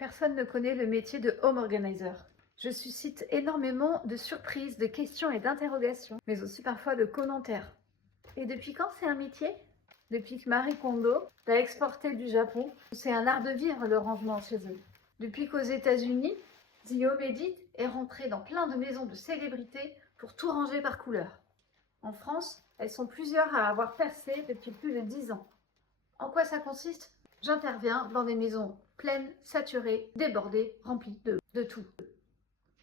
Personne ne connaît le métier de home organizer. Je suscite énormément de surprises, de questions et d'interrogations, mais aussi parfois de commentaires. Et depuis quand c'est un métier? Depuis que Marie Kondo l'a exporté du Japon, c'est un art de vivre le rangement chez eux. Depuis qu'aux États-Unis, The Home Edit est rentré dans plein de maisons de célébrités pour tout ranger par couleur. En France, elles sont plusieurs à avoir percé depuis plus de 10 ans. En quoi ça consiste? J'interviens dans des maisons pleines, saturées, débordées, remplies de tout.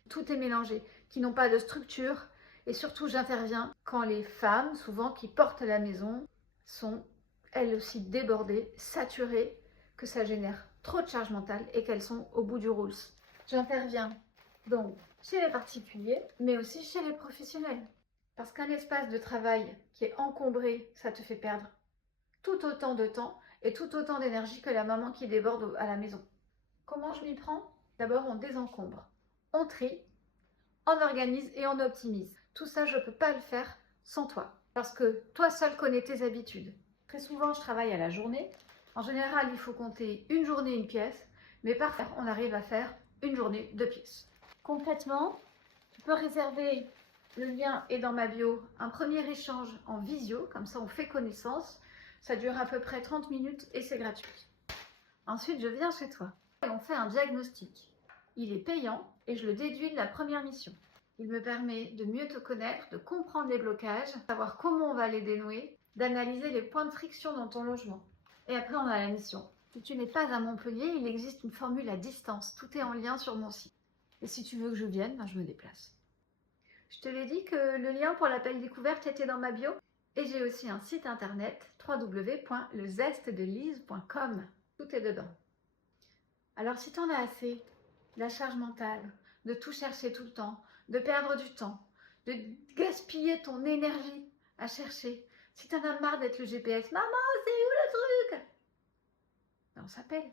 Tout est mélangé, qui n'ont pas de structure. Et surtout, j'interviens quand les femmes, souvent qui portent la maison, sont elles aussi débordées, saturées, que ça génère trop de charge mentale et qu'elles sont au bout du rouleau. J'interviens donc chez les particuliers, mais aussi chez les professionnels. Parce qu'un espace de travail qui est encombré, ça te fait perdre tout autant de temps et tout autant d'énergie que la maman qui déborde à la maison. Comment je m'y prends? D'abord, on désencombre, on trie, on organise et on optimise. Tout ça, je ne peux pas le faire sans toi. Parce que toi seul connais tes habitudes. Très souvent, je travaille à la journée. En général, il faut compter une journée, une pièce. Mais parfois, on arrive à faire une journée, 2 pièces. Concrètement, tu peux réserver, le lien est dans ma bio, un premier échange en visio. Comme ça, on fait connaissance. Ça dure à peu près 30 minutes et c'est gratuit. Ensuite, je viens chez toi et on fait un diagnostic. Il est payant et je le déduis de la première mission. Il me permet de mieux te connaître, de comprendre les blocages, de savoir comment on va les dénouer, d'analyser les points de friction dans ton logement. Et après, on a la mission. Si tu n'es pas à Montpellier, il existe une formule à distance. Tout est en lien sur mon site. Et si tu veux que je vienne, je me déplace. Je te l'ai dit que le lien pour l'appel découverte était dans ma bio. Et j'ai aussi un site internet www.lezestedelise.com. Tout est dedans. Alors si tu en as assez, la charge mentale, de tout chercher tout le temps, de perdre du temps, de gaspiller ton énergie à chercher, si tu en as marre d'être le GPS, maman, c'est où le truc? On s'appelle.